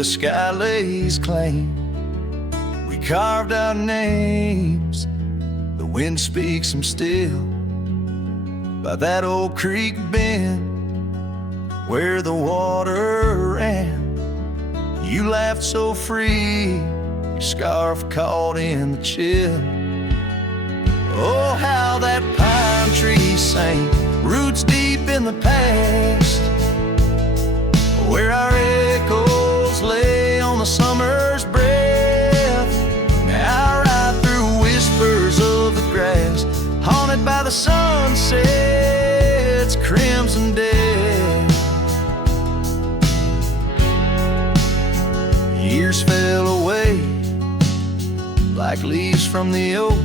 the sky lays claim. We carved our names, the wind speaks them still, by that old creek bend where the water ran. You laughed so free, your scarf caught in the chill. Oh, how that pine tree sang, roots deep in the past, where our echoes lay on the summer's breath. Now I ride through whispers of the grass, haunted by the sunset's crimson death. Years fell away like leaves from the oak.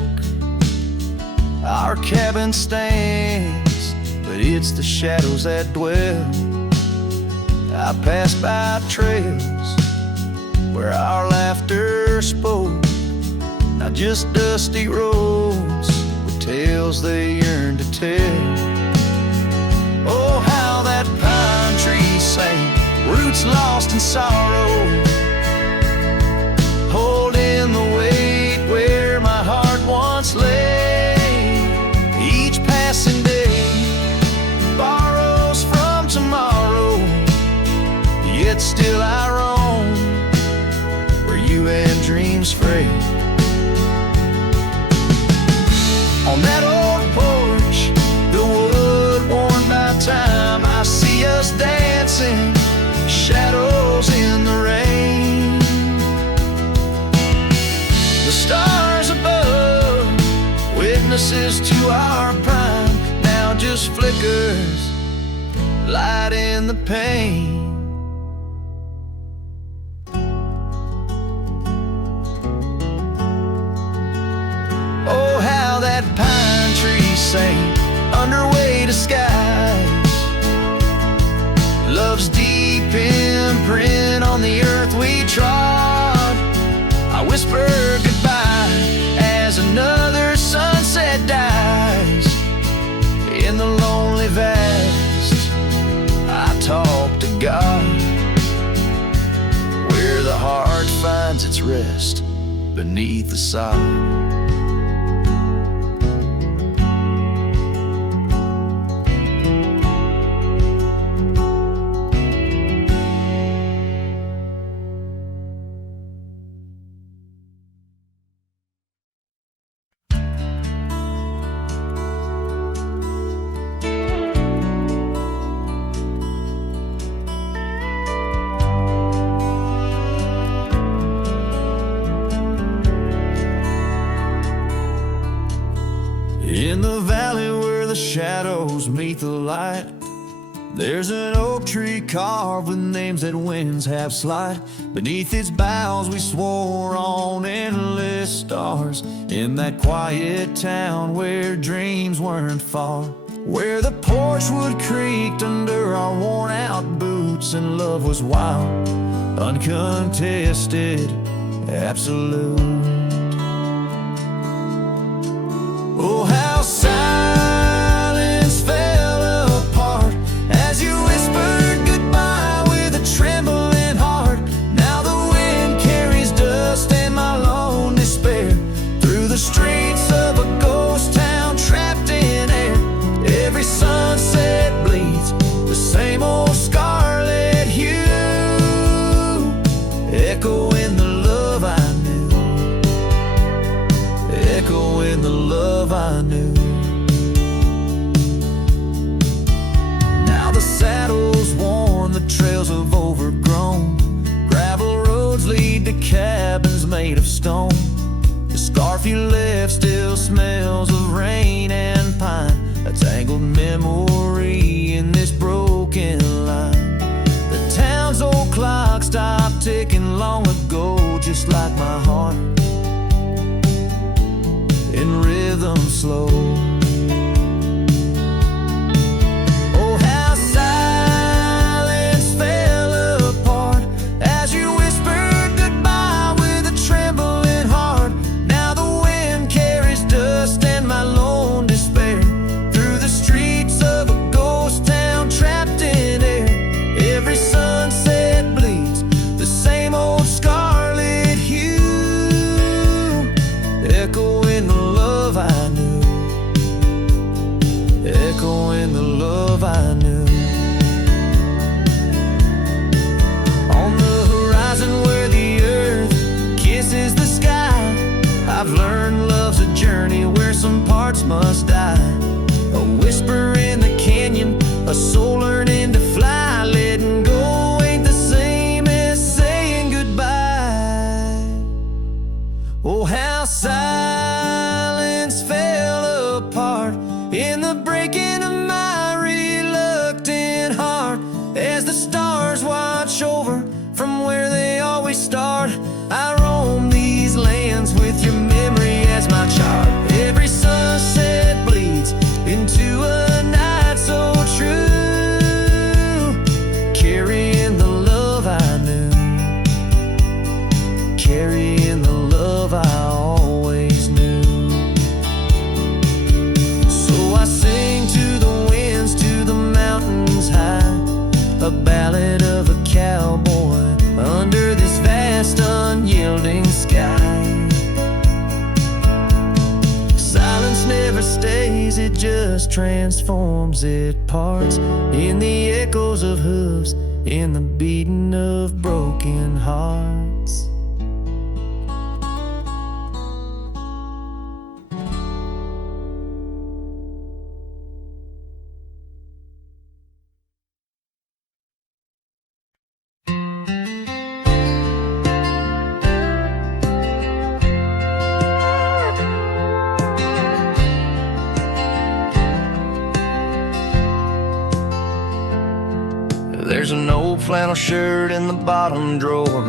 Our cabin stands, but it's the shadows that dwell. I passed by trails where our laughter spoke, not just dusty roads with tales they yearn to tell. Oh, how that pine tree sang, roots lost in sorrow, holding the weight where my heart once lay. Each passing day borrows from tomorrow, yet still I roam where you and dreams fray. On that old porch, the wood worn by time, I see us dancing, shadows in the rain. The stars above, witnesses to our prime, now just flickers, light in the pain. Oh, how that pine tree sang, underway to skies, love's deep imprint on the earth we trod. I whisper goodbye as another sunset dies. In the lonely vast, I talk to God, where the heart finds its rest beneath the sod. In the valley where the shadows meet the light, there's an oak tree carved with names that winds have slide. Beneath its boughs we swore on endless stars, in that quiet town where dreams weren't far, where the porch wood creaked under our worn out boots, and love was wild, uncontested, absolute. Oh, how silence fell apart as you whispered goodbye with a trembling heart. Now the wind carries dust and my lone despair through the streets of a ghost town trapped in air. Every sunset bleeds the same old scarlet hue, echoing the love I knew, echoing the love I knew. Now the saddle's worn, the trails have overgrown, gravel roads lead to cabins made of stone. The scarf you left still smells of rain and pine, a tangled memory in this broken line. The town's old clock stopped ticking long ago, just like my heart, in rhythm slow. Oh, how silence fell apart as you whispered goodbye with a trembling heart. Now the wind carries dust and my lone despair through the streets of a how silence fell apart in the breaking of my reluctant heart. As the stars watch over from where they always start, I roam these lands with your memory as my chart. Every sunset bleeds into a night so true, carrying the love I knew, carrying the love I always knew. So I sing to the winds, to the mountains high, a ballad of a cowboy under this vast unyielding sky. Silence never stays, it just transforms, it parts in the echoes of hooves, in the beating of broken hearts. There's an old flannel shirt in the bottom drawer,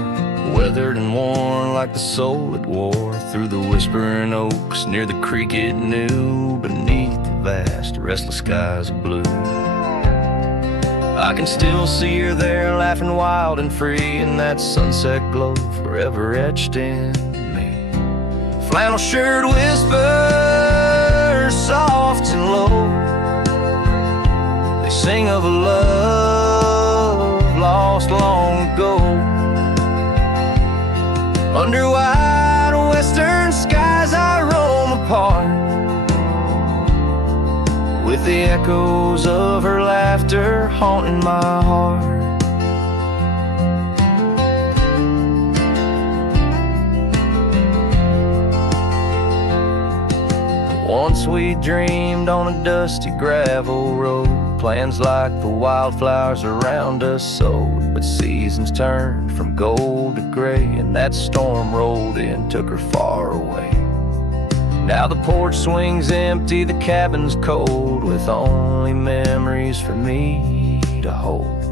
weathered and worn like the soul it wore, through the whispering oaks near the creek it knew, beneath the vast restless skies of blue. I can still see her there, laughing wild and free, in that sunset glow forever etched in me. Flannel shirt whispers soft and low, they sing of a love lost long ago. Under wide western skies I roam apart, with the echoes of her laughter haunting my heart. Once we dreamed on a dusty gravel road, plans like the wildflowers around us sowed, but seasons turned from gold to gray, and that storm rolled in, took her far away. Now the porch swings empty, the cabin's cold, with only memories for me to hold.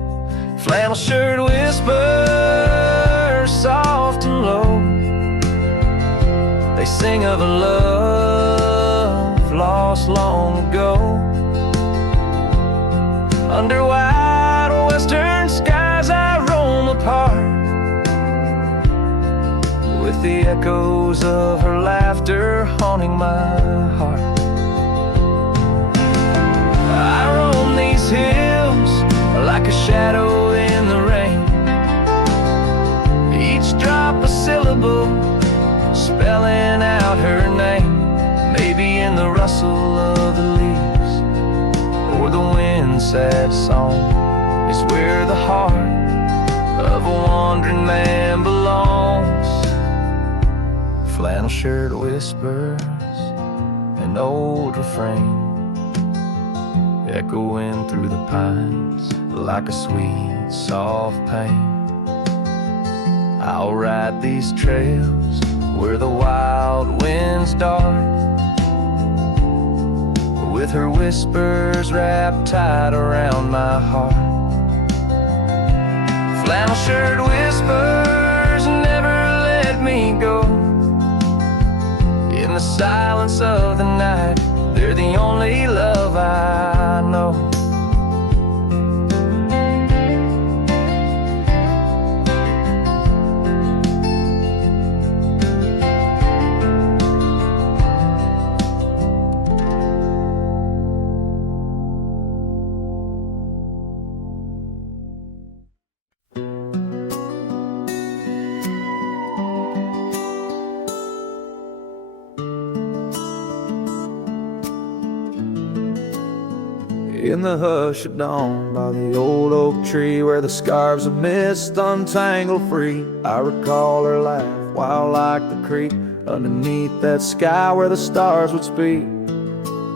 Flannel shirt whispers soft and low, they sing of a love lost long ago. Under wide western skies I roam apart, with the echoes of her laughter haunting my heart. I roam these hills like a shadow in the rain, each drop a syllable spelling out her name. Maybe in the rustle of the leaves or the wind's sad song is where the heart of a wandering man belongs. Flannel shirt whispers, an old refrain, echoing through the pines like a sweet, soft pain. I'll ride these trails where the wild winds dart, with her whispers wrapped tight around my heart. Flannel shirt whispers never let me go, in the silence of the night they're the only love I know. In the hush of dawn, by the old oak tree, where the scarves of mist untangle free, I recall her laugh, wild like the creek, underneath that sky where the stars would speak.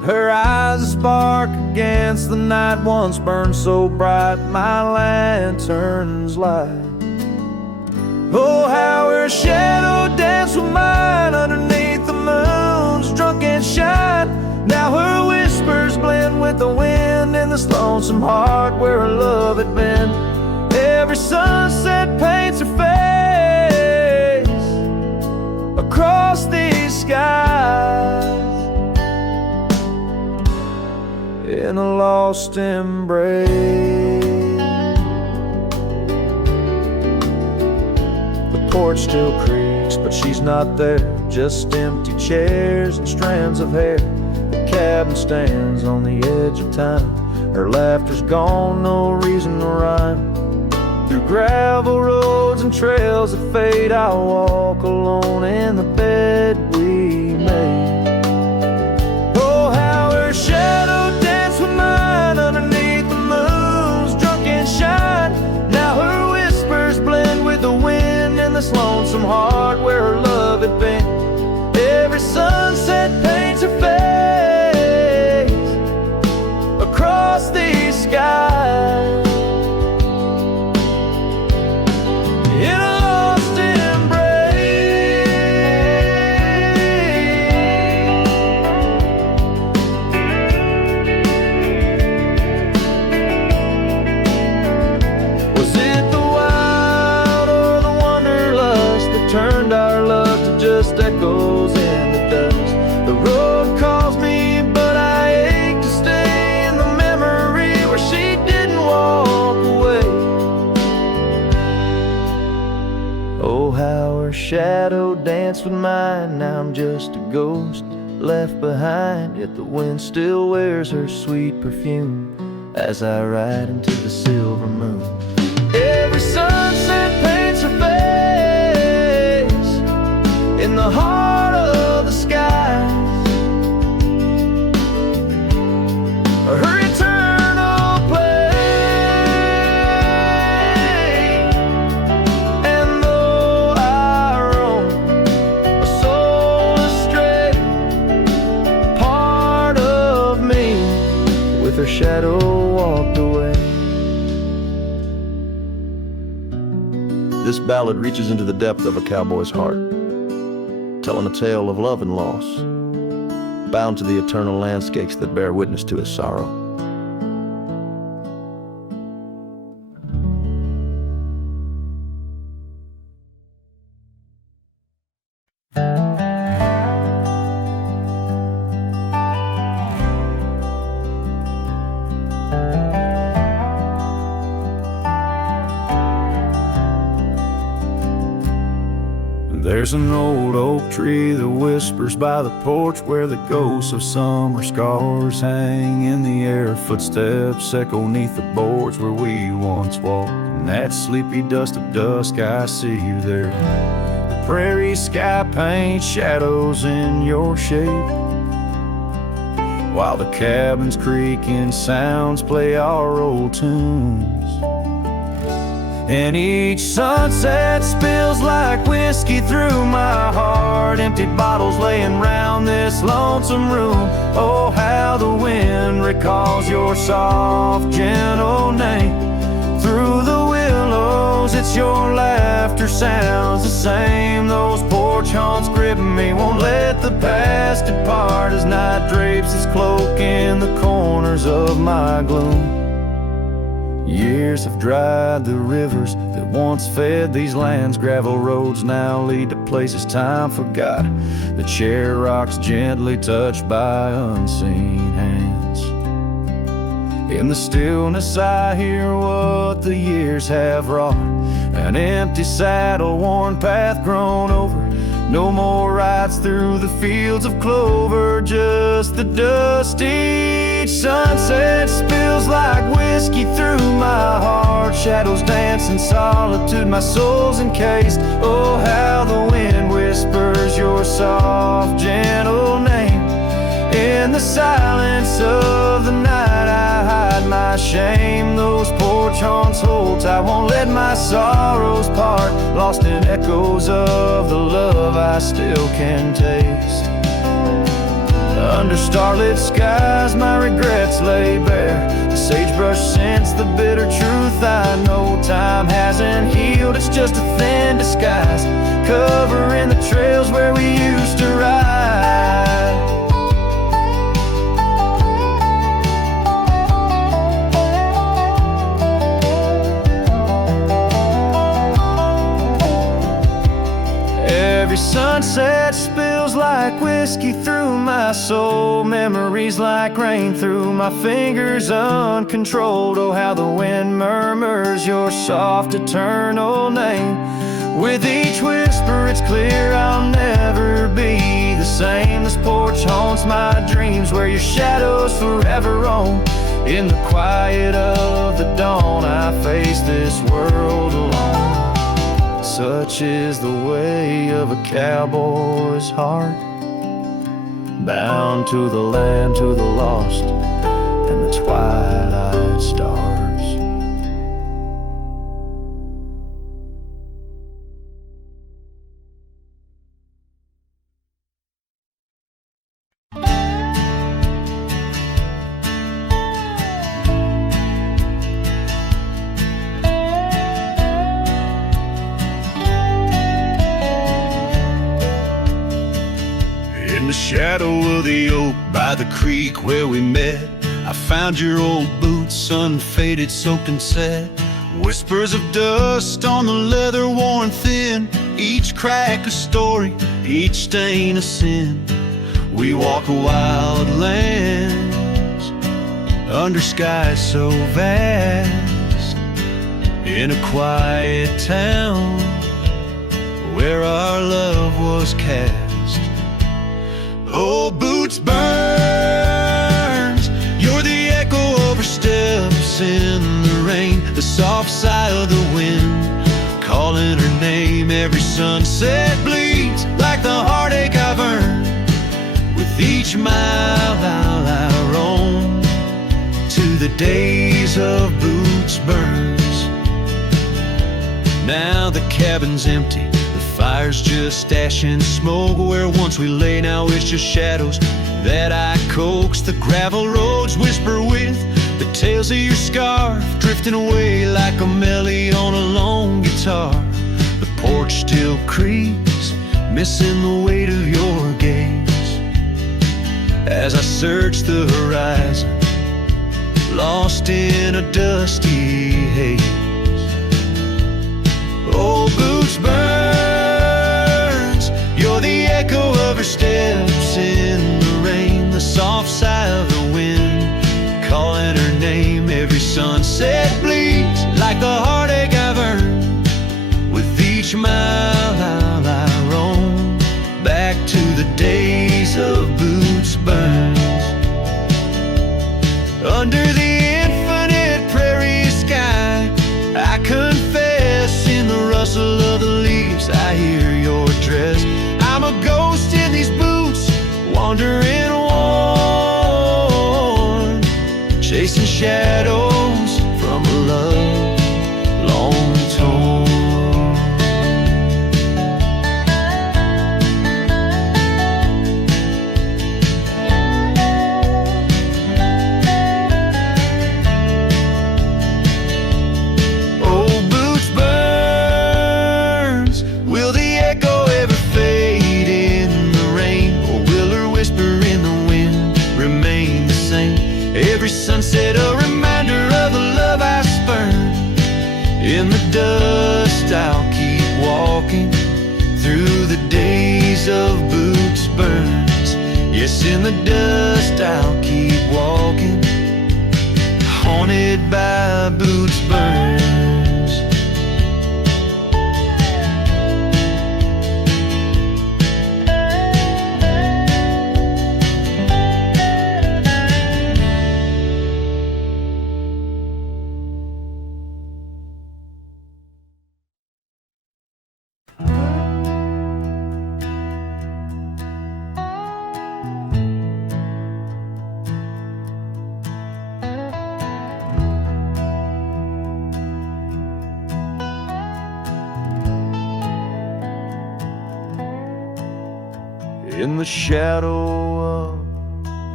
Her eyes a spark against the night, once burned so bright my lantern's light. Oh, how her shadow danced with mine underneath this lonesome heart where her love had been. Every sunset paints her face across these skies in a lost embrace. The porch still creaks, but she's not there. Just empty chairs and strands of hair. The cabin stands on the edge of time. Her laughter's gone, no reason to rhyme. Through gravel roads and trails that fade, I'll walk alone in the bed we made. Oh, how her shadow danced with mine underneath the moon's drunken shine. Now her whispers blend with the wind in this lonesome heart where her love had been. Every sunset paints her face across these skies in a lost embrace. Was it the wild or the wanderlust that turned our love to just echoes in the dust? The road calls me, but I ache to stay in the memory where she didn't walk away. Oh, how her shadow danced with mine. Now I'm just a ghost left behind, yet the wind still wears her sweet perfume as I ride into the silver moon. Every sunset paints her face in the heart of the skies. Her eternal play. And though I roam a soul astray, part of me with her shadow walked away. This ballad reaches into the depth of a cowboy's heart, telling a tale of love and loss, bound to the eternal landscapes that bear witness to his sorrow. There's an old oak tree that whispers by the porch where the ghosts of summer scars hang in the air. Footsteps echo neath the boards where we once walked. In that sleepy dust of dusk, I see you there. The prairie sky paints shadows in your shape, while the cabin's creaking sounds play our old tunes. And each sunset spills like whiskey through my heart. Emptied bottles laying round this lonesome room. Oh, how the wind recalls your soft, gentle name. Through the willows, it's your laughter sounds the same. Those porch haunts grip me, won't let the past depart as night drapes its cloak in the corners of my gloom. Years have dried the rivers that once fed these lands. Gravel roads now lead to places time forgot. The chair rocks gently touched by unseen hands. In the stillness I hear what the years have wrought. An empty saddle, worn path grown over. No more rides through the fields of clover, just the dusty. Each sunset spills like whiskey through my heart. Shadows dance in solitude, my soul's encased. Oh, how the wind whispers your soft, gentle name. In the silence of the night I hide my shame. Those porch haunts hold tight, won't let my sorrows part. Lost in echoes of the love I still can taste. Under starlit skies my regrets lay bare. The sagebrush scents the bitter truth I know. Time hasn't healed, it's just a thin disguise, covering the trails where we used to ride. Every sunset spills like whiskey through my soul. Memories like rain through my fingers uncontrolled. Oh, how the wind murmurs your soft eternal name. With each whisper it's clear I'll never be the same. This porch haunts my dreams where your shadows forever roam. In the quiet of the dawn I face this world alone. Such is the way of a cowboy's heart, bound to the land, to the lost, and the twilight stars. In the shadow of the oak by the creek where we met, I found your old boots, unfaded, soaked and set. Whispers of dust on the leather worn thin, each crack a story, each stain a sin. We walk wild lands under skies so vast, in a quiet town where our love was cast. Oh, boots burns, you're the echo of her steps in the rain, the soft sigh of the wind, calling her name. Every sunset bleeds like the heartache I've earned. With each mile I roam to the days of Boots Burns. Now the cabin's empty, fire's just ash and smoke. Where once we lay, now it's just shadows that I coax. The gravel roads whisper with the tales of your scarf, drifting away like a melody on a lone guitar. The porch still creaks, missing the weight of your gaze, as I search the horizon, lost in a dusty haze. Oh, Boots burns, you're the echo of her steps in the rain, the soft sigh of the wind, calling her name. Every sunset bleeds like the heartache I've earned. With each mile I roam back to the days of Boots Burns. Under the infinite prairie sky, I confess, in the rustle of the leaves I hear your dress. I'm a ghost in these boots, wandering worn, chasing shadows from a love long torn. Every sunset a reminder of the love I spurned. In the dust I'll keep walking through the days of Boots Burns. Yes, in the dust I'll keep walking, haunted by Boots Burns. In the shadow of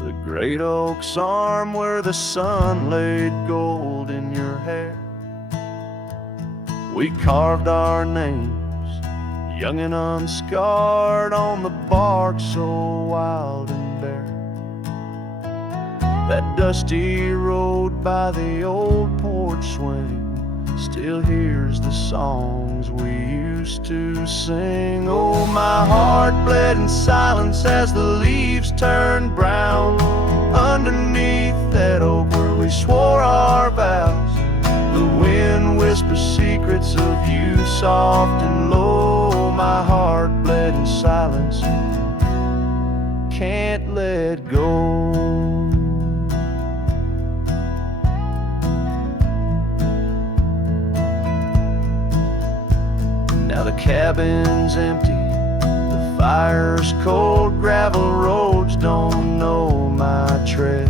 the great oak's arm, where the sun laid gold in your hair, we carved our names, young and unscarred, on the bark so wild and bare. That dusty road by the old porch swing still hears the songs songs we used to sing. Oh, my heart bled in silence as the leaves turned brown underneath that oak where we swore our vows. The wind whispers secrets of you soft and low. My heart bled in silence, can't let go. Now the cabin's empty, the fire's cold, gravel roads don't know my tread.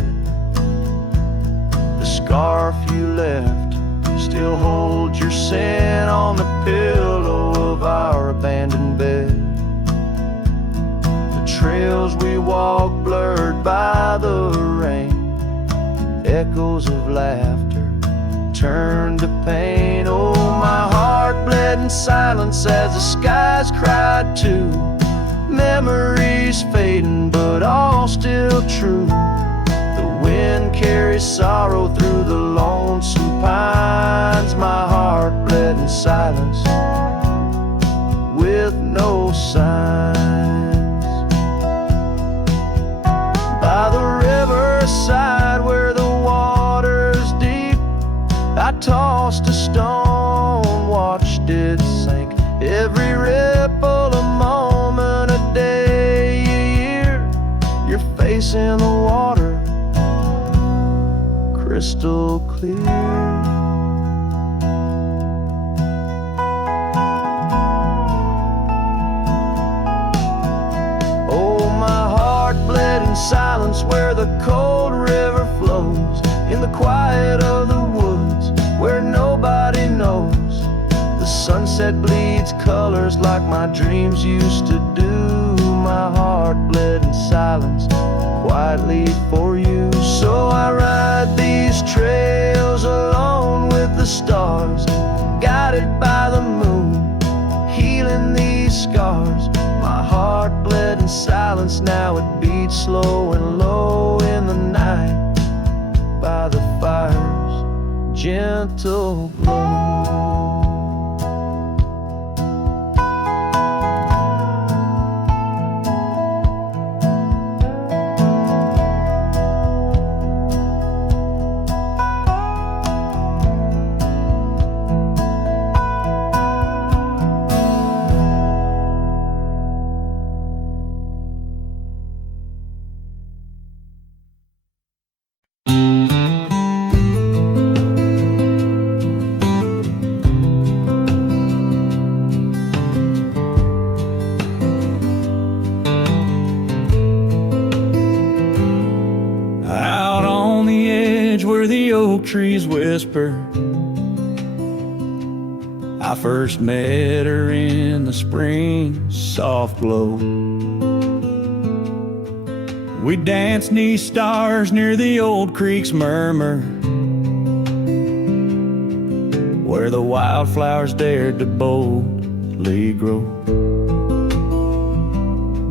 The scarf you left still holds your scent on the pillow of our abandoned bed. The trails we walk blurred by the rain, echoes of laughter turned to pain. Oh, my heart bled in silence as the skies cried too. Memories fading, but all still true. The wind carries sorrow through the lonesome pines. My heart bled in silence with no signs. By the riverside where the water's deep, I tossed a stone, watched it sink. Every ripple a moment, a day, a year. Your face in the water, crystal clear. Oh, my heart bled in silence where the cold river flows, in the quiet of the woods where nobody knows. The sunset bleeds colors like my dreams used to do. My heart bled in silence quietly for you. So I ride these trails alone with the stars, guided by the moon, healing these scars. My heart bled in silence, now it beats slow and low in the night by the fire's gentle glow. Trees whisper, I first met her in the spring soft glow. We danced 'neath stars near the old creek's murmur, where the wildflowers dared to boldly grow.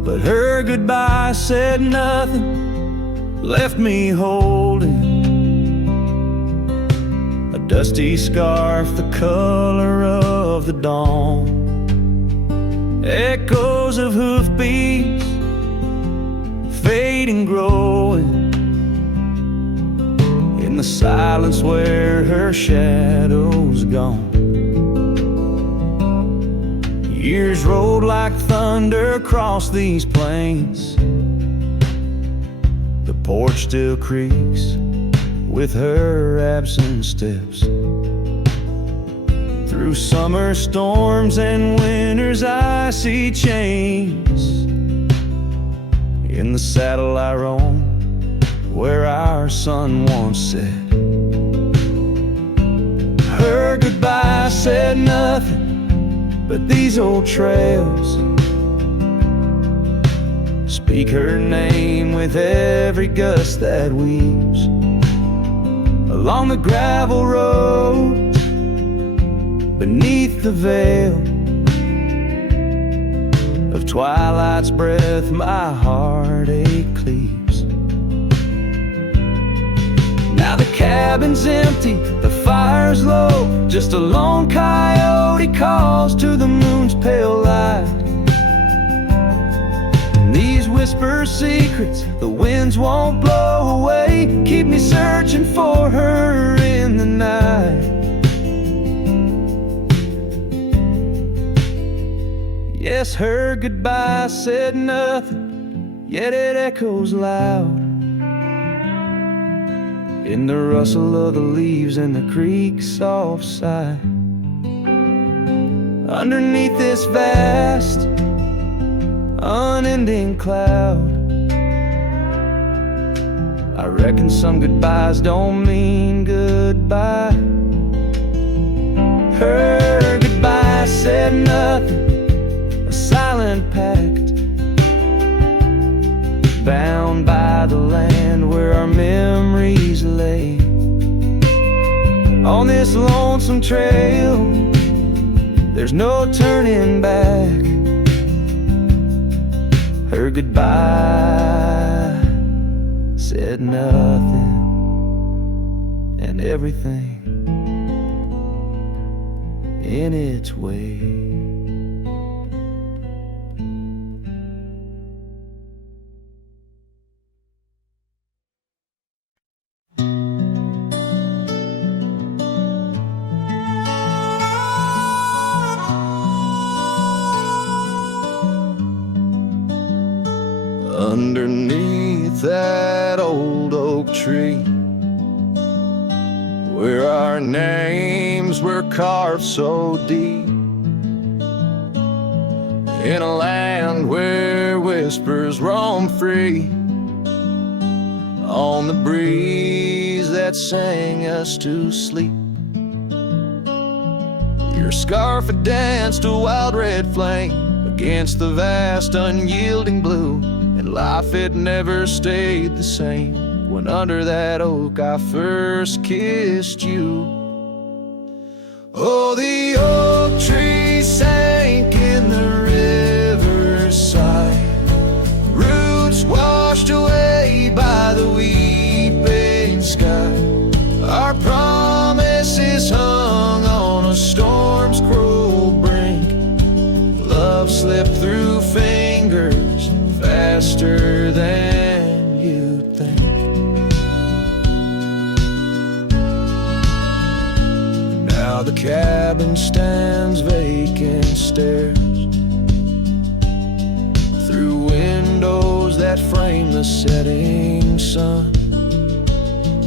But her goodbye said nothing, left me holding dusty scarf the color of the dawn. Echoes of hoofbeats fade and growing in the silence where her shadow's gone. Years rolled like thunder across these plains. The porch still creaks with her absent steps. Through summer storms and winter's icy chains, in the saddle I roam where our sun once set. Her goodbye said nothing, but these old trails speak her name with every gust that weaves along the gravel roads beneath the veil of twilight's breath. My heartache cleaves. Now the cabin's empty, the fire's low, just a lone coyote calls to the moon's pale light. And these whisper secrets the winds won't blow away, keep me searching for her in the night. Yes, her goodbye said nothing, yet it echoes loud in the rustle of the leaves and the creek's soft sigh. Underneath this vast, unending cloud, I reckon some goodbyes don't mean goodbye. Her goodbye said nothing, a silent pact, bound by the land where our memories lay. On this lonesome trail, there's no turning back. Her goodbye said nothing, and everything in its way. Underneath that old oak tree, where our names were carved so deep, in a land where whispers roam free, on the breeze that sang us to sleep. Your scarf had danced a wild red flame against the vast unyielding blue, and life had never stayed the same when under that oak I first kissed you. Oh, the oak tree sank in the riverside, roots washed away by the weeping sky. Our promises hung on a storm's cruel brink, love slipped through fingers faster than you'd think. Now the cabin stands vacant, stares through windows that frame the setting sun,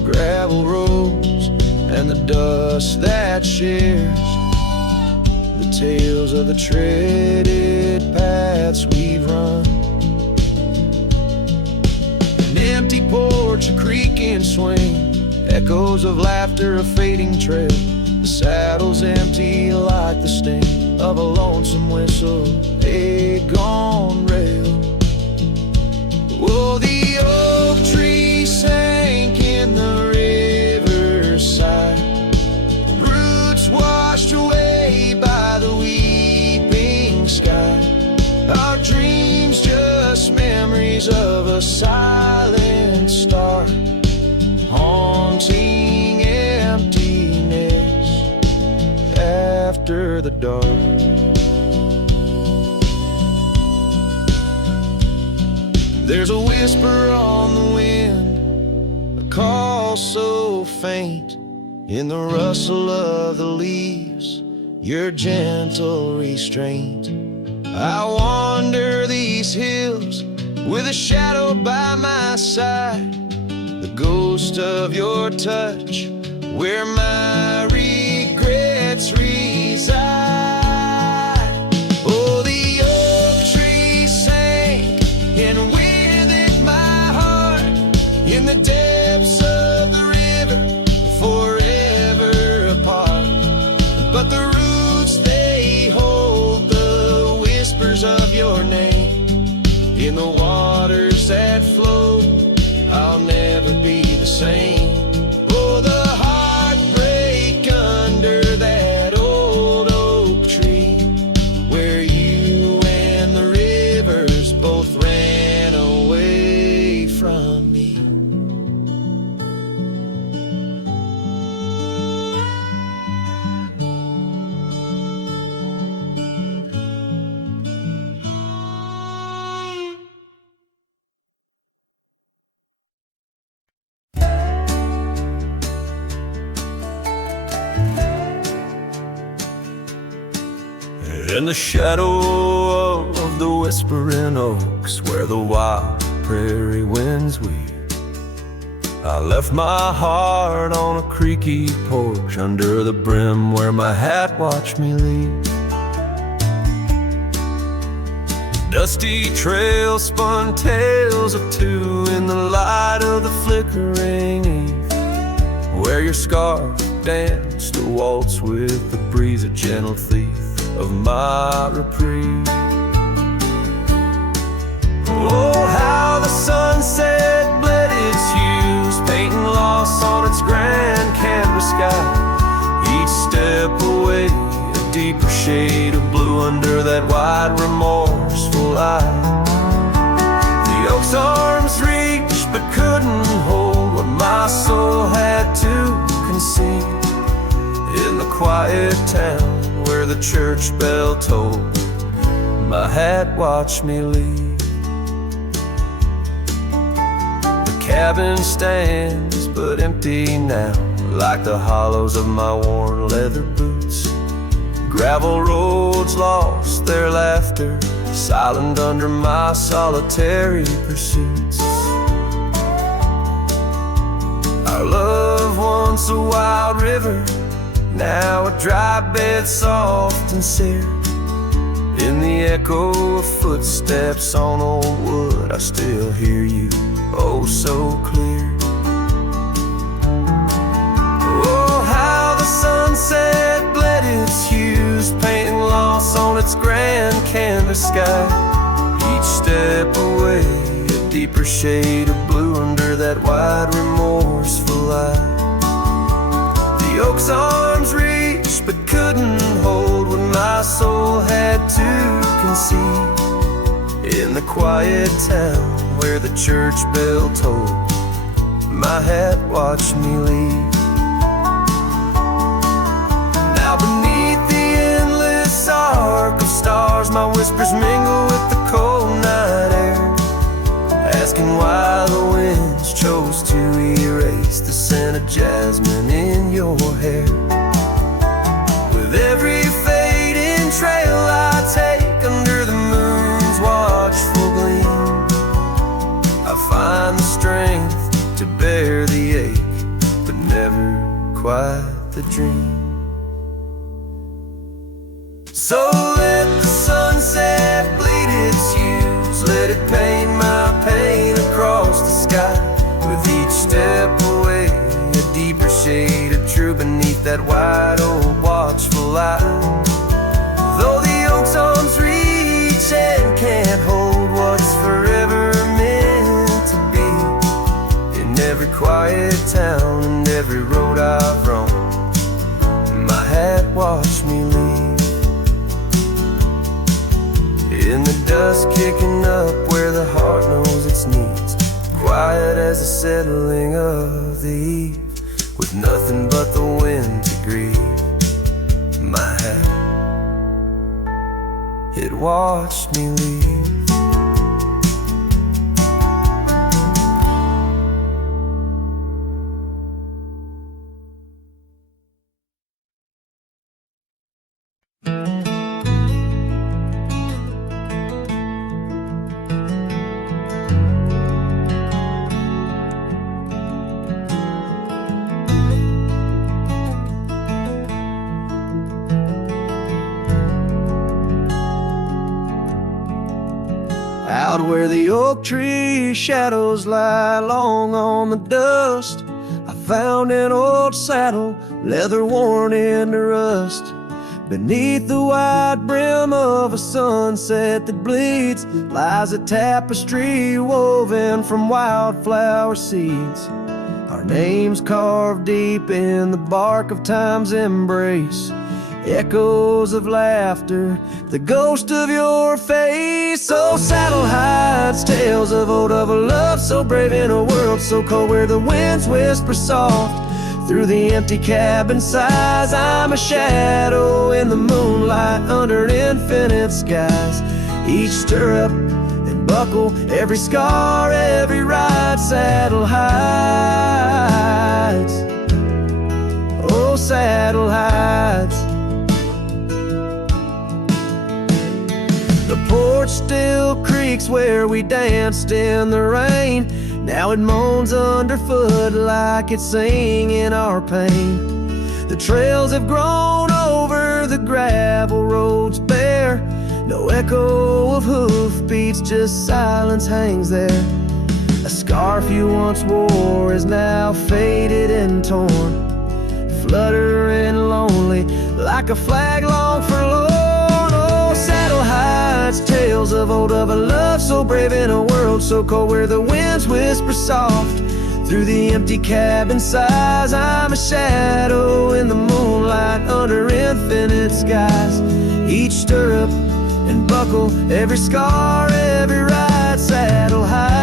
gravel roads and the dust that shares the tales of the treaded paths we've run. Empty porch, a creaking swing, echoes of laughter, a fading trail. The saddle's empty like the sting of a lonesome whistle, a gone rail. Oh, the oak tree sank in the riverside, roots washed away by the weeping sky. Our dreams just memories of a silent star, haunting emptiness after the dark. There's a whisper on the wind, a call so faint, in the rustle of the leaves, your gentle restraint. I wander these hills with a shadow by my side, the ghost of your touch, where my regrets reside. Oh, the oak tree sank, and with it my heart, in the depths of the river, forever apart. But the roots, they hold the whispers of your name in the waters that flow. I'll never be the same. Oh, the heartbreak under that old oak tree, where you and the rivers both ran away from me. In the shadow of the whispering oaks, where the wild prairie winds weep, I left my heart on a creaky porch under the brim where my hat watched me leave. Dusty trail spun tales of two in the light of the flickering eve, where your scarf danced a waltz with the breeze, a gentle thief of my reprieve. Oh, how the sunset bled its hues, painting loss on its grand canvas sky. Each step away, a deeper shade of blue under that wide remorseful eye. The oak's arms reached but couldn't hold what my soul had to concede. In the quiet town where the church bell tolled, my hat watched me leave. The cabin stands but empty now, like the hollows of my worn leather boots. Gravel roads lost their laughter, silent under my solitary pursuits. Our love, once a wild river, now a dry bed soft and sere. In the echo of footsteps on old wood, I still hear you, oh so clear. Oh, how the sunset bled its hues, painting loss on its grand canvas sky. Each step away, a deeper shade of blue under that wide remorseful eye. The oak's arms reached but couldn't hold what my soul had to concede. In the quiet town where the church bell tolled, my hat watched me leave. Now beneath the endless arc of stars, my whispers mingle with the cold night air, asking why the winds chose to erase the scent of jasmine in your hair. With every fading trail I take under the moon's watchful gleam, I find the strength to bear the ache, but never quite the dream. So let the sunset bleed its hues, let it paint my pain across the sky. With each step away, a deeper shade of true beneath that wide old watchful eye. Though the oak's arms reach and can't hold what's forever meant to be, in every quiet town and every road I've roamed, my hat watched me leave. In the dust kicking up where the heart knows its needs, quiet as the settling of the eve, with nothing but the wind to grieve. My hat, it watched me leave. Out where the oak tree shadows lie long on the dust, I found an old saddle, leather worn into rust. Beneath the wide brim of a sunset that bleeds lies a tapestry woven from wildflower seeds. Our names carved deep in the bark of time's embrace, echoes of laughter, the ghost of your face. Oh, saddle hides tales of old, of a love so brave in a world so cold, where the winds whisper soft through the empty cabin sighs. I'm a shadow in the moonlight under infinite skies. Each stirrup and buckle, every scar, every ride, saddle hides. Oh, saddle hides. porch still creaks where we danced in the rain. Now it moans underfoot like it's singing our pain. The trails have grown over the gravel roads bare. No echo of hoofbeats, just silence hangs there. A scarf you once wore is now faded and torn, fluttering lonely like a flag long forlorn. Oh, saddle hides tales of old, of a love so brave in a world so cold, where the winds whisper soft through the empty cabin sighs. I'm a shadow in the moonlight under infinite skies. Each stirrup and buckle, every scar, every ride, saddle hides.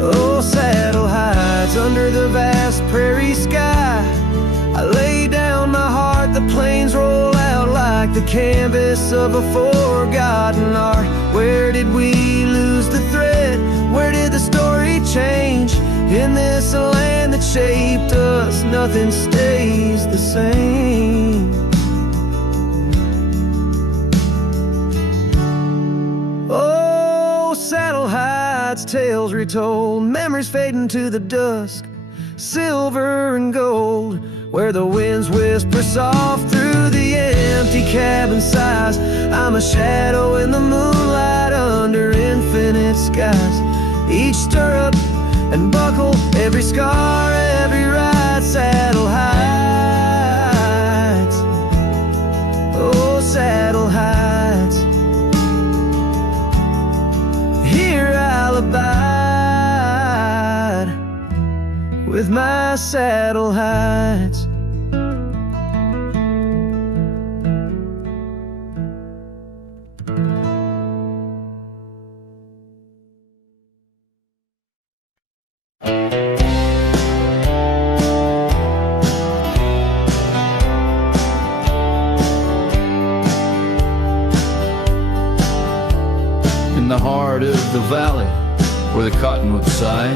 Oh, saddle hides under the vast prairie sky. I lay down my heart, the plains roll out like the canvas of a forgotten art. Where did we lose the thread? Where did the story change? In this land that shaped us, nothing stays the same. Oh, saddle hides, tales retold, memories fading to the dusk, silver and gold, where the winds whisper soft through the empty cabin sighs. I'm a shadow in the moonlight under infinite skies. Each stirrup and buckle, every scar, every ride, saddle hides. Oh, saddle hides. Here I'll abide with my saddle hides. In the heart of the valley where the cottonwoods sigh,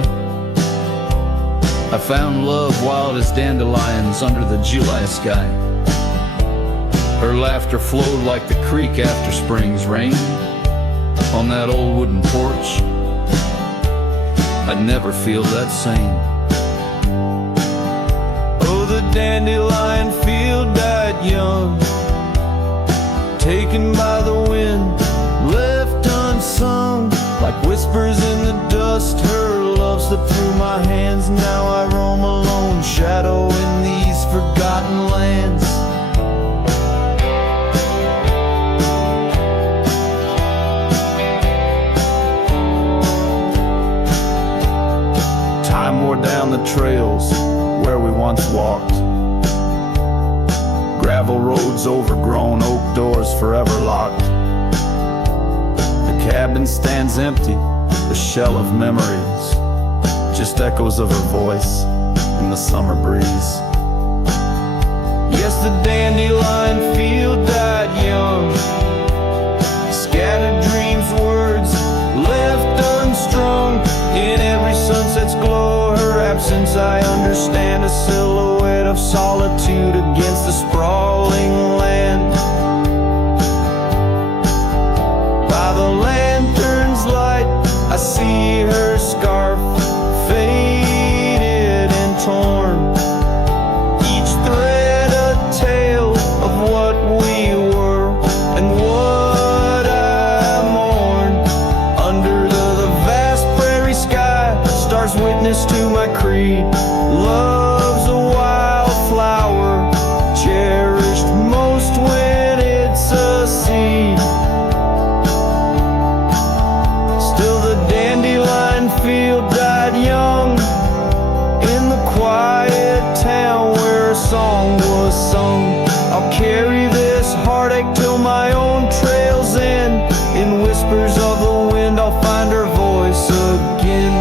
I found love wild as dandelions under the July sky. Her laughter flowed like the creek after spring's rain. On that old wooden porch, I'd never feel that same. Oh, the dandelion field died young, taken by the wind, left unsung, like whispers in the dust. Her love slipped through my hands. Now I roam alone, shadow in these forgotten lands. Time wore down the trails where we once walked, gravel roads overgrown, oak doors forever locked. The cabin stands empty, the shell of memories, just echoes of her voice in the summer breeze. Yes, the dandelion field died young, scattered dreams, words left unstrung. In every sunset's glow, her absence I understand, a silhouette of solitude against the sprawling land. By the lantern's light, I see her scarf, faded and torn, each thread a tale of what we were and what I mourn. Under the vast prairie sky, stars witness to my creed. Love's a wildflower, cherished most when it's a seed. Still the dandelion field died young in the quiet town where a song was sung. I'll carry this heartache till my own trails end. In whispers of the wind, I'll find her voice again.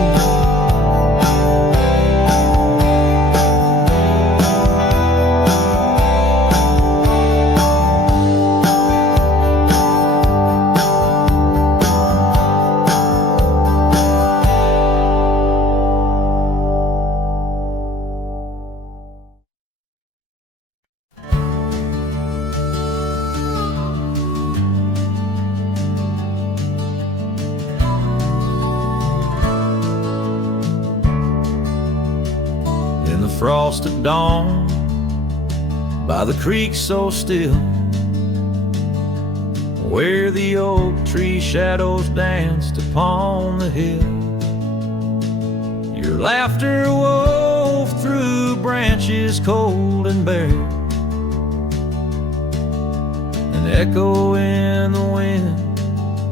crossed at dawn by the creek so still, where the oak tree shadows danced upon the hill. Your laughter wove through branches cold and bare, an echo in the wind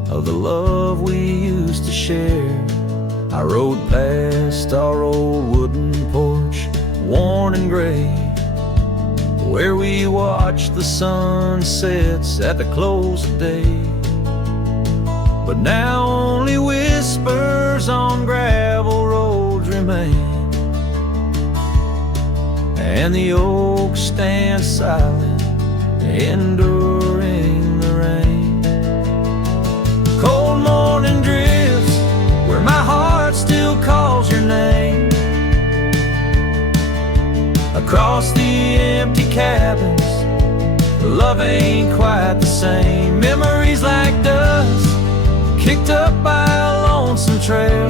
of the love we used to share. I rode past our old wooden porch, worn and gray, where we watched the sunsets at the close of day. But now only whispers on gravel roads remain, and the oak stands silent, enduring the rain. Cold morning drifts where my heart still calls your name, across the empty cabins, love ain't quite the same. Memories like dust kicked up by a lonesome trail,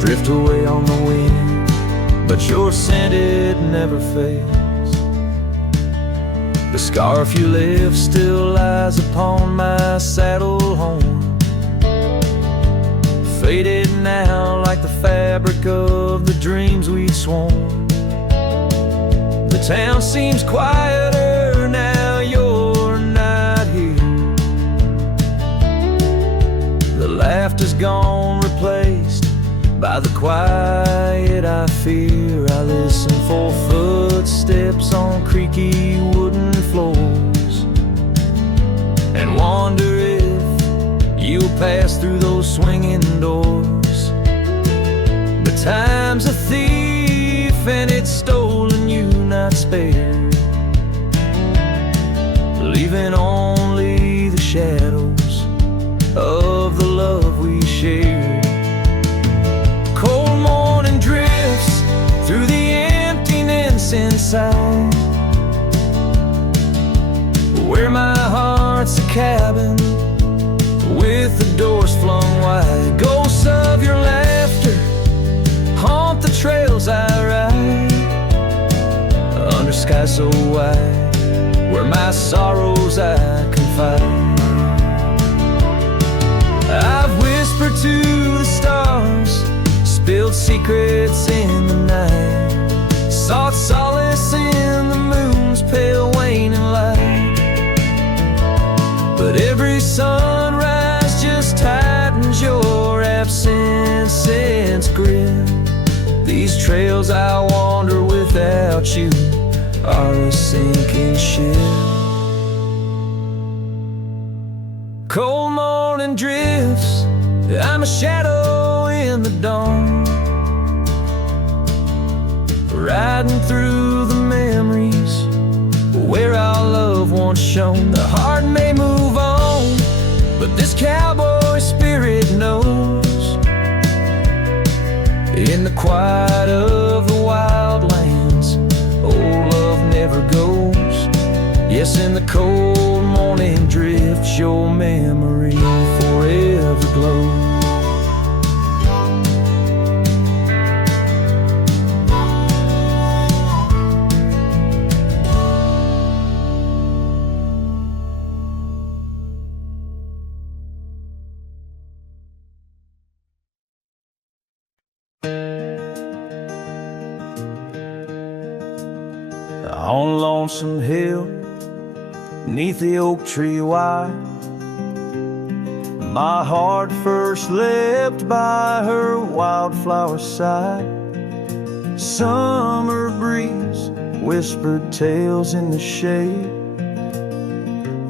drift away on the wind, but your scent, it never fails. The scarf you left still lies upon my saddle horn, faded now like the fabric of the dreams we'd sworn. The town seems quieter now you're not here. The laughter's gone, replaced by the quiet I fear. I listen for footsteps on creaky wooden floors, and wonder if you'll pass through those swinging doors. But time's a thief and it's stolen you not spared, leaving only the shadows of the love we shared. Cold morning drifts through the emptiness inside, where my heart's a cabin with the doors flung wide. Ghosts of your laughter haunt the trails I ride, under sky so wide, where my sorrows I confide. I've whispered to the stars, spilled secrets in the night, sought solace in the moon's pale waning light. But every sunrise just tightens your absence's grip. These trails I wander without you are a sinking ship. Cold morning drifts, I'm a shadow in the dawn, riding through the memories where our love once shone. The heart may move on, but this cowboy spirit knows, in the quiet of the wild lands, old love never goes. Yes, in the cold morning drifts, your memory forever glows. On Lonesome Hill, neath the oak tree wide, my heart first leapt by her wildflower side. Summer breeze whispered tales in the shade,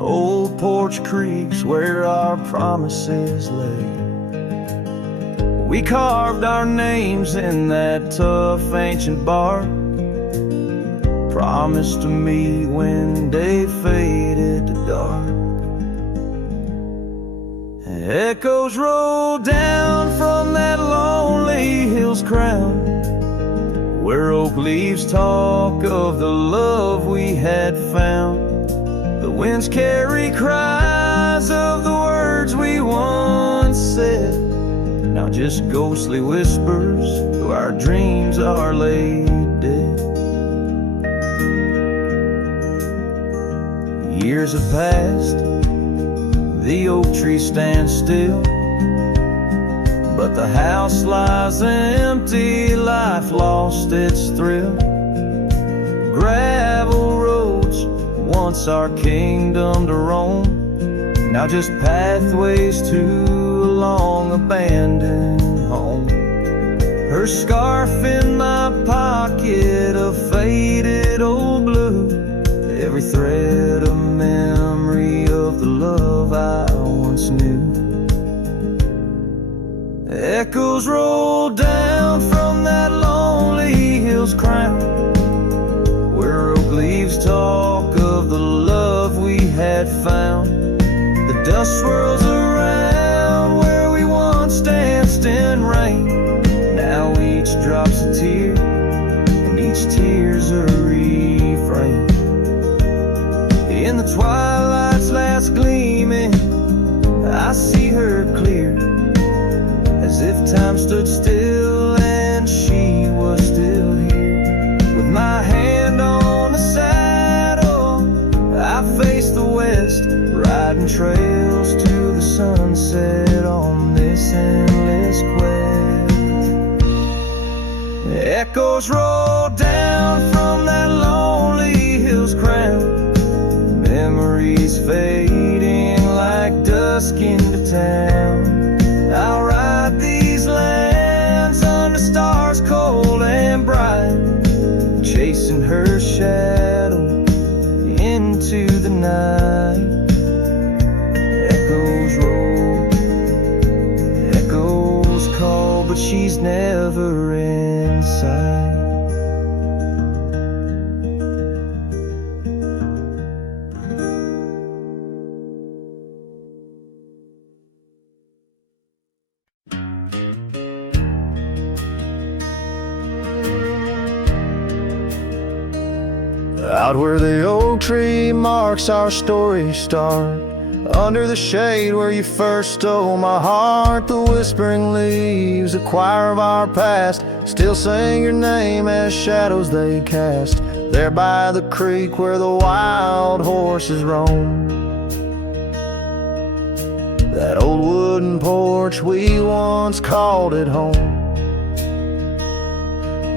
old porch creeks where our promises lay. We carved our names in that tough ancient bark, promised to meet when day faded to dark. Echoes roll down from that lonely hill's crown, where oak leaves talk of the love we had found. The winds carry cries of the words we once said, now just ghostly whispers though our dreams are laid dead. Years have passed, the oak tree stands still, but the house lies empty, life lost its thrill. Gravel roads, once our kingdom to roam, now just pathways to a long abandoned home. Her scarf in my pocket, a faded old blue, every thread a memory of the love I once knew. Echoes roll down from that lonely hill's crown, where oak leaves talk of the love we had found. The dust swirls around where we once danced in rain. Now each drop's a tear, and each tear's a refrain. In the twilight's last gleaming, I see her clear, as if time stood still and she was still here. With my hand on the saddle, I face the west, riding trails to the sunset on this endless quest. Echoes roll down from that lonely hill's crown, memories fading like dusk into town. I'll ride these lands under stars cold and bright, chasing her shadow into the night. Echoes roll, echoes call, but she's never in sight. Out where the oak tree marks our story start, under the shade where you first stole my heart, the whispering leaves, a choir of our past, still sing your name as shadows they cast. There by the creek where the wild horses roam, that old wooden porch we once called it home.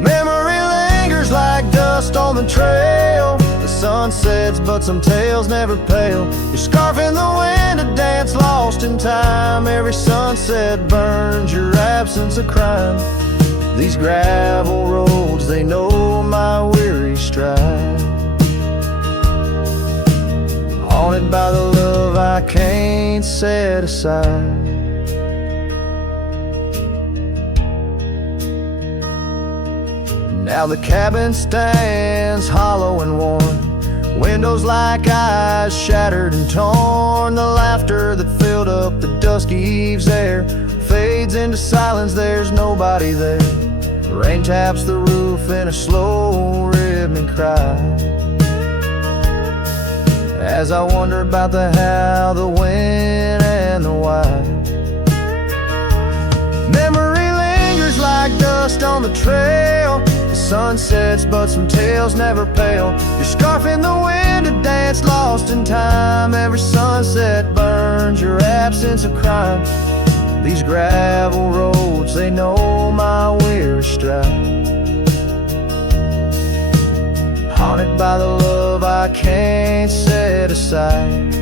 Memory lingers like dust on the trail, the sun sets but some tales never pale. Your scarf in the wind, a dance lost in time, every sunset burns your absence a crime. These gravel roads, they know my weary stride, haunted by the love I can't set aside. Now the cabin stands hollow and worn, windows like eyes shattered and torn. The laughter that filled up the dusky eve's air fades into silence, there's nobody there. Rain taps the roof in a slow rhythmic cry, as I wonder about the how, the when, and the why. Memory lingers like dust on the trail, the sun sets but some tales never pale. Your scarf in the wind, a dance lost in time, every sunset burns your absence a crime. These gravel roads, they know my weary stride, haunted by the love I can't set aside.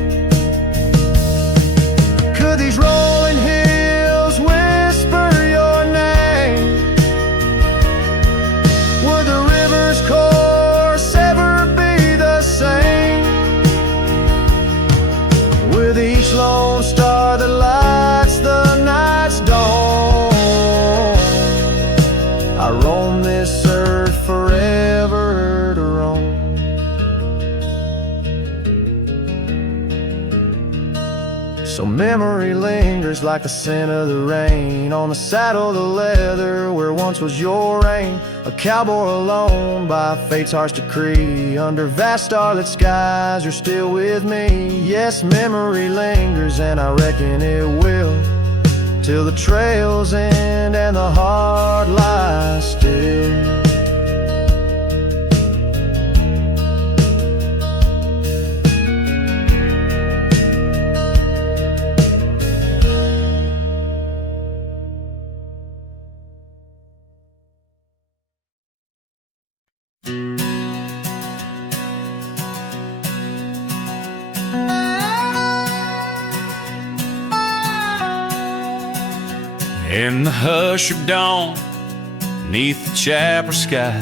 Could these rolling hills whisper your name? Would the river's course ever be the same? With each lone star that lights the night's dawn, I roam this earth forever to roam. So memory lingers like the scent of the rain on the saddle, the leather where once was your reign. A cowboy alone by fate's harsh decree, under vast starlit skies you're still with me. Yes, memory lingers and I reckon it will, till the trails end and the heart lies still. In the hush of dawn, neath the chapel sky,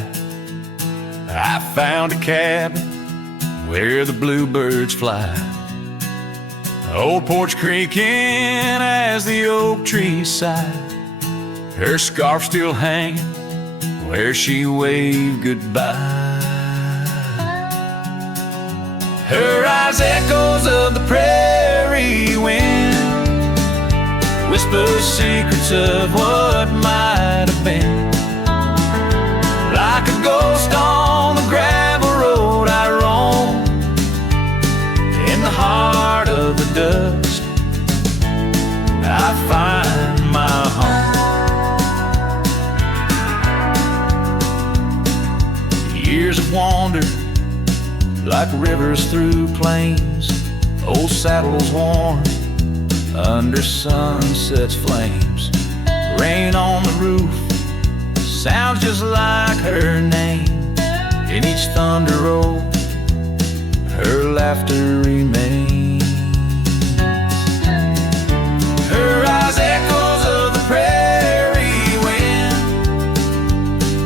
I found a cabin where the bluebirds fly. Old porch creaking as the oak trees sigh, her scarf still hanging where she waved goodbye. Her eyes echoes of the prairie wind, whisper secrets of what might have been. Like a ghost on the gravel road I roam, in the heart of the dust I find my home. Years of wonder, like rivers through plains, old saddles worn under sunset's flames. Rain on the roof sounds just like her name. In each thunder roll, her laughter remains. Her eyes echoes of the prairie wind,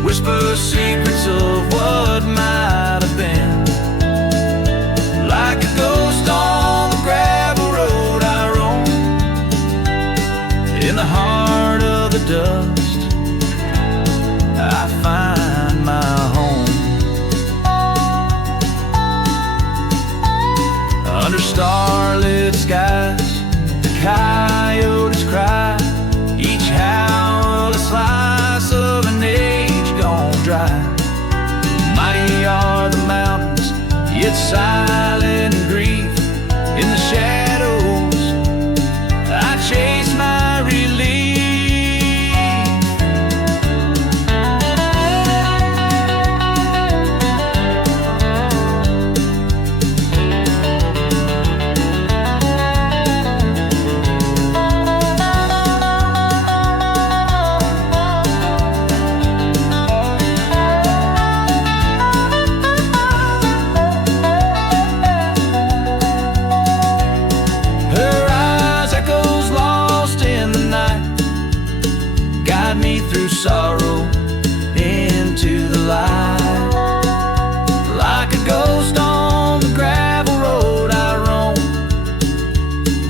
whisper secrets of what might have been. Like a ghost on the gravel road I roam, in the heart of the dust I find my home. Under starlit skies, the coyotes cry, each howl a slice of an age gone dry. Mighty are the mountains, yet silent grief. In the shadows I chase my relief. Sorrow into the light. Like a ghost on the gravel road I roam,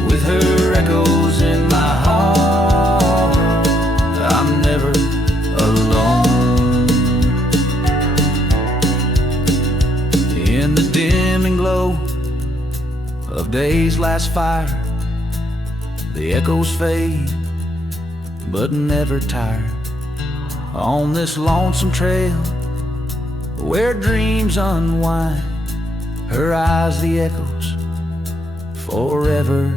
with her echoes in my heart. I'm never alone. In the dimming glow of day's last fire, the echoes fade but never tire. On this lonesome trail where dreams unwind, her eyes the echoes forever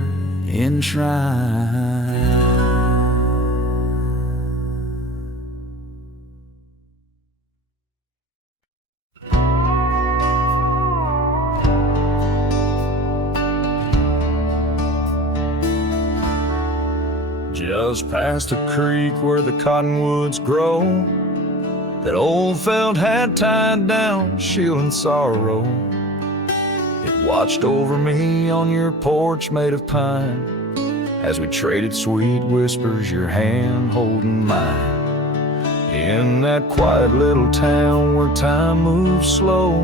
enshrined. Just past the creek where the cottonwoods grow, that old felt had tied down, shielding sorrow. It watched over me on your porch made of pine, as we traded sweet whispers, your hand holding mine. In that quiet little town where time moves slow,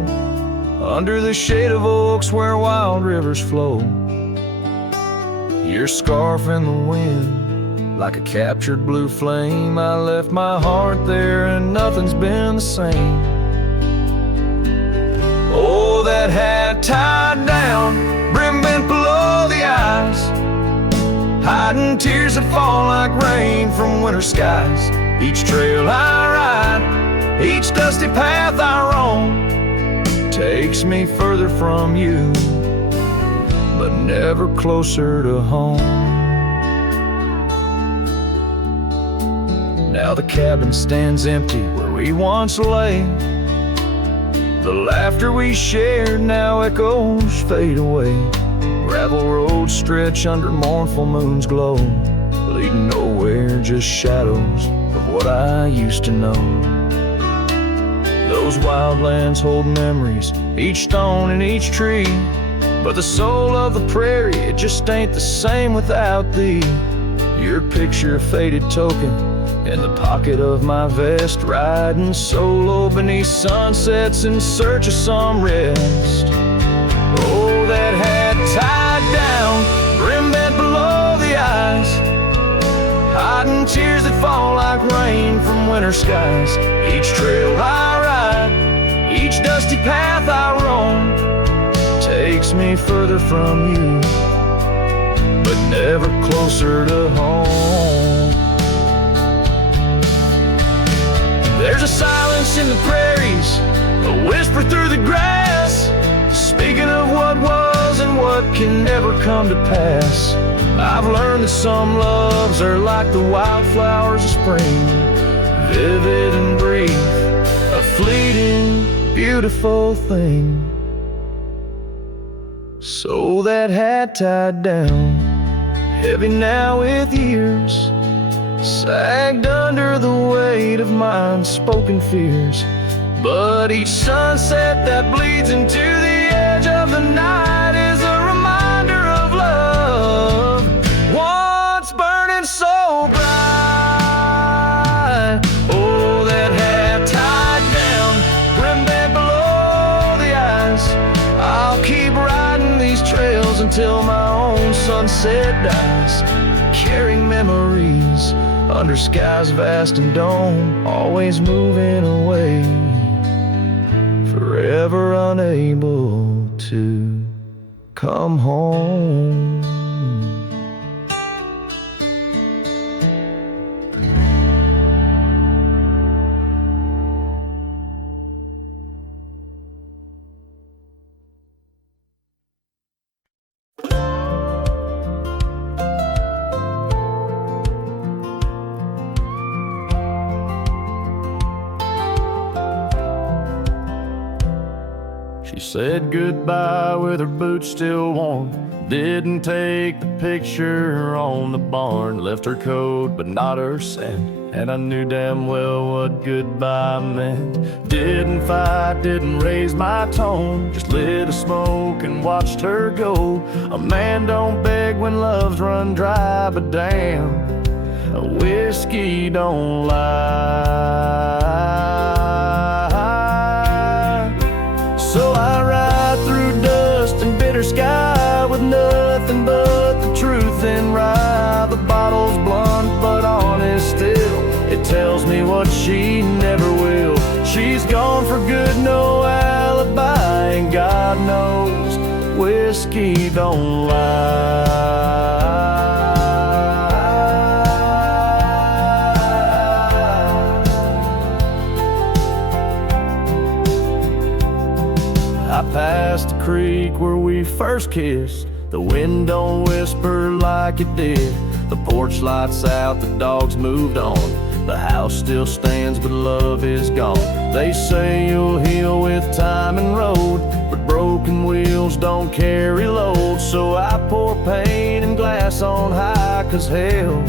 under the shade of oaks where wild rivers flow, your scarf in the wind like a captured blue flame. I left my heart there and nothing's been the same. Oh, that hat tied down, brim bent below the eyes, hiding tears that fall like rain from winter skies. Each trail I ride, each dusty path I roam, takes me further from you, but never closer to home. Now the cabin stands empty where we once lay. The laughter we shared, now echoes fade away. Gravel roads stretch under mournful moon's glow, leading nowhere, just shadows of what I used to know. Those wildlands hold memories, each stone and each tree, but the soul of the prairie, it just ain't the same without thee. Your picture, a faded token in the pocket of my vest, riding solo beneath sunsets in search of some rest. Oh, that hat tied down, brim bent below the eyes, hiding tears that fall like rain from winter skies. Each trail I ride, each dusty path I roam, takes me further from you, but never closer to home. There's a silence in the prairies, a whisper through the grass, speaking of what was and what can never come to pass. I've learned that some loves are like the wildflowers of spring, vivid and brief, a fleeting, beautiful thing. So that hat tied down, heavy now with years, sagged under the weight of my unspoken fears. But each sunset that bleeds into the edge of the night is a reminder of love, once burning so bright. Oh, that hat tied down, brim bent below the eyes, I'll keep riding these trails until my own sunset dies, carrying memories under skies vast and dome, always moving away, forever unable to come home. She said goodbye with her boots still warm, didn't take the picture on the barn, left her coat but not her scent, and I knew damn well what goodbye meant. Didn't fight, didn't raise my tone, just lit a smoke and watched her go. A man don't beg when love's run dry, but damn, a whiskey don't lie. So I ride through dust and bitter sky with nothing but the truth in rye. The bottle's blunt but honest still, it tells me what she never will. She's gone for good, no alibi, and God knows whiskey don't lie. I passed the creek where we first kissed. The wind don't whisper like it did. The porch lights out, the dogs moved on. The house still stands, but love is gone. They say you'll heal with time and road, but broken wheels don't carry load. So I pour pain and glass on high, 'cause hell,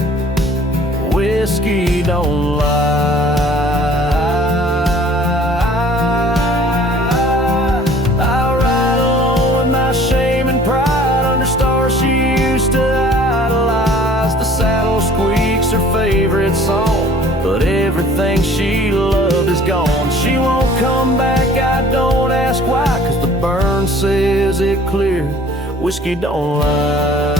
whiskey don't lie. Favorite song, but everything she loved is gone. She won't come back, I don't ask why, 'cause the burn says it clear, whiskey don't lie.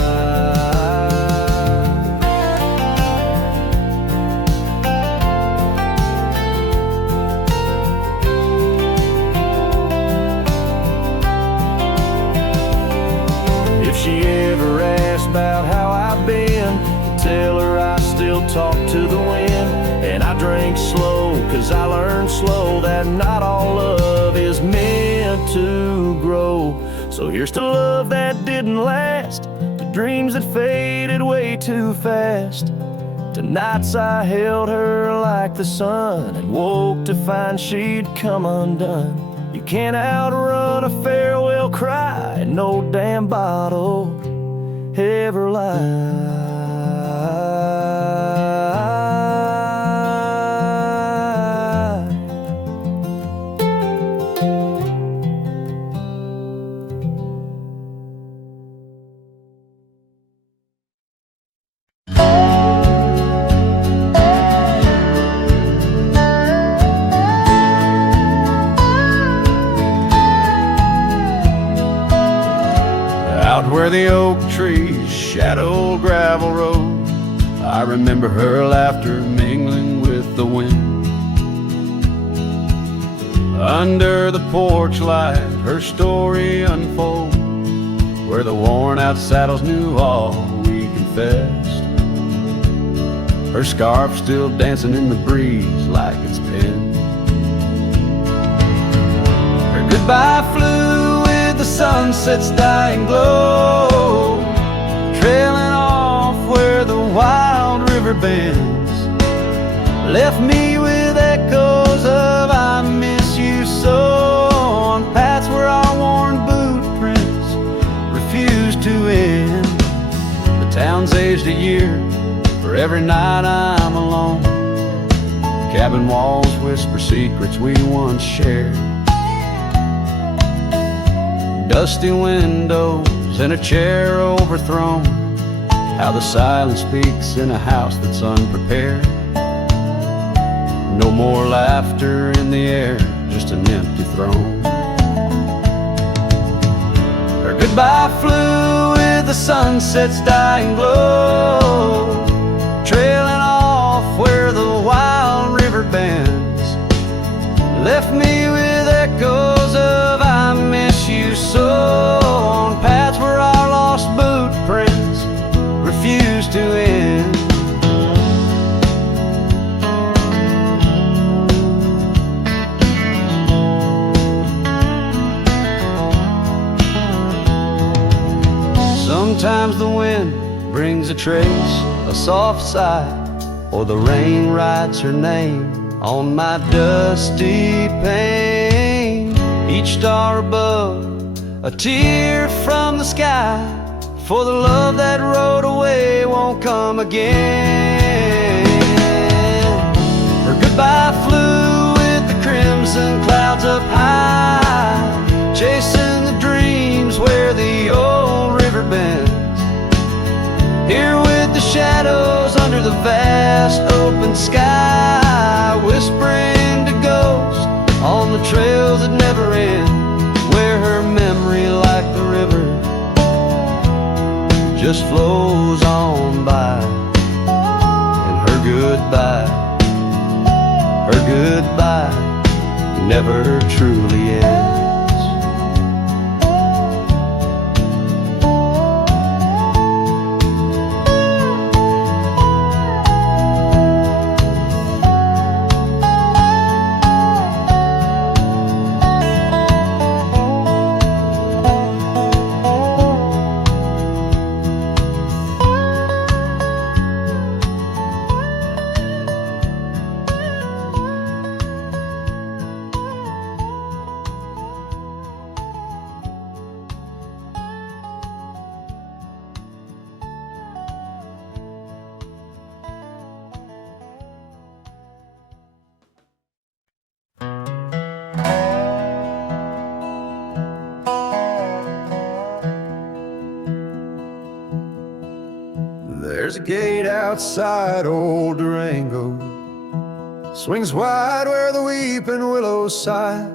If she ever asks about how I've been, tell her I still talk to the wind, and I drink slow, 'cause I learned slow that not all love is meant to grow. So here's to love that didn't last, to dreams that faded way too fast, To nights I held her like the sun and woke to find she'd come undone. You can't outrun a farewell cry, and no damn bottle ever lied. Where the oak trees shadow gravel road, I remember her laughter mingling with the wind. Under the porch light, her story unfolds, where the worn out saddles knew all we confessed. Her scarf still dancing in the breeze like it's pinned. Her goodbye flew with the sunset's dying glow, trailing off where the wild river bends. Left me with echoes of I miss you so, on paths where our worn boot prints refused to end. The town's aged a year for every night I'm alone. Cabin walls whisper secrets we once shared. Dusty windows and a chair overthrown, how the silence speaks in a house that's unprepared. No more laughter in the air, just an empty throne. Her goodbye flew with the sunset's dying glow, trailing off where the wild river bends. Left me with echoes of I miss you so, on paths where our lost boot prints refuse to end. Sometimes the wind brings a trace, a soft sigh, or the rain writes her name on my dusty pane. Each star above, a tear from the sky, for the love that rode away won't come again. Her goodbye flew with the crimson clouds up high, chasing the dreams where the old river bends. Here with the shadows under the vast open sky, whispering to ghosts on the trails that never end, where her memory like the river just flows on by. And her goodbye never truly ends. There's a gate outside old Durango, swings wide where the weeping willows sigh.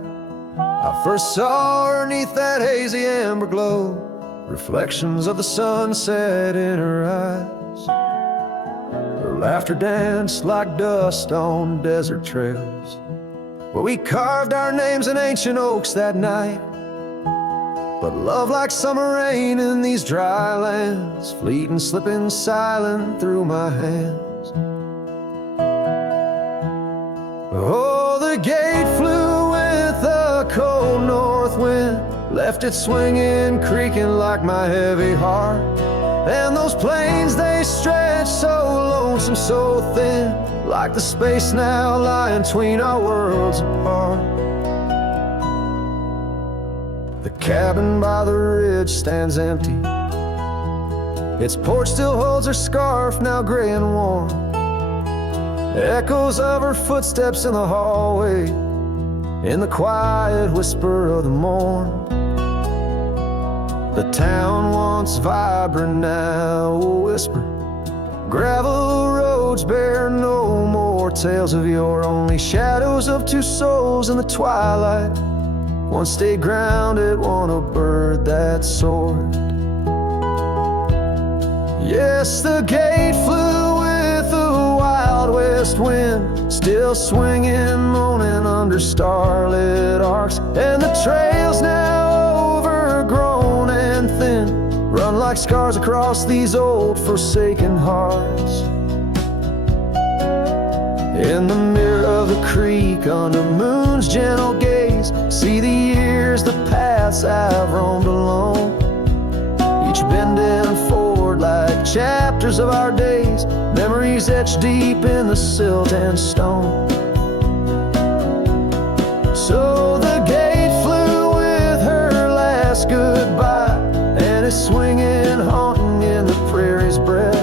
I first saw her neath that hazy amber glow, reflections of the sunset in her eyes. Her laughter danced like dust on desert trails, where we carved our names in ancient oaks that night. But love like summer rain in these dry lands, fleeting, slipping silent through my hands. Oh, the gate flew with a cold north wind, left it swinging, creaking like my heavy heart. And those plains, they stretched so seem so thin, like the space now lying between our worlds apart. The cabin by the ridge stands empty. Its porch still holds her scarf, now gray and warm. Echoes of her footsteps in the hallway, in the quiet whisper of the morn. The town once vibrant, now a whisper. Gravel roads bear no more tales of yore, only shadows of two souls in the twilight. One stayed grounded, one a bird that soared. Yes, the gate flew with the Wild West wind, still swinging, moaning under starlit arcs. And the trails now overgrown and thin run like scars across these old forsaken hearts. In the mirror of the creek, under moon's gentle gaze, see the years, the paths I've roamed alone, each bending forward like chapters of our days, memories etched deep in the silt and stone. So the gate flew with her last goodbye, and it's swinging, haunting in the prairie's breath,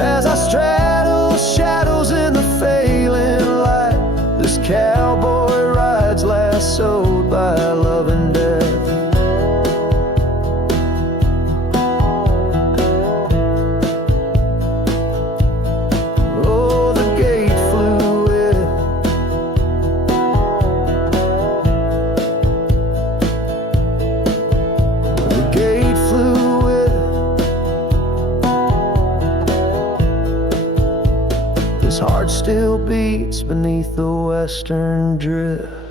as I straddle shadows in the failing light. This cowboy rides lassoed by love and death. His heart still beats beneath the western drift.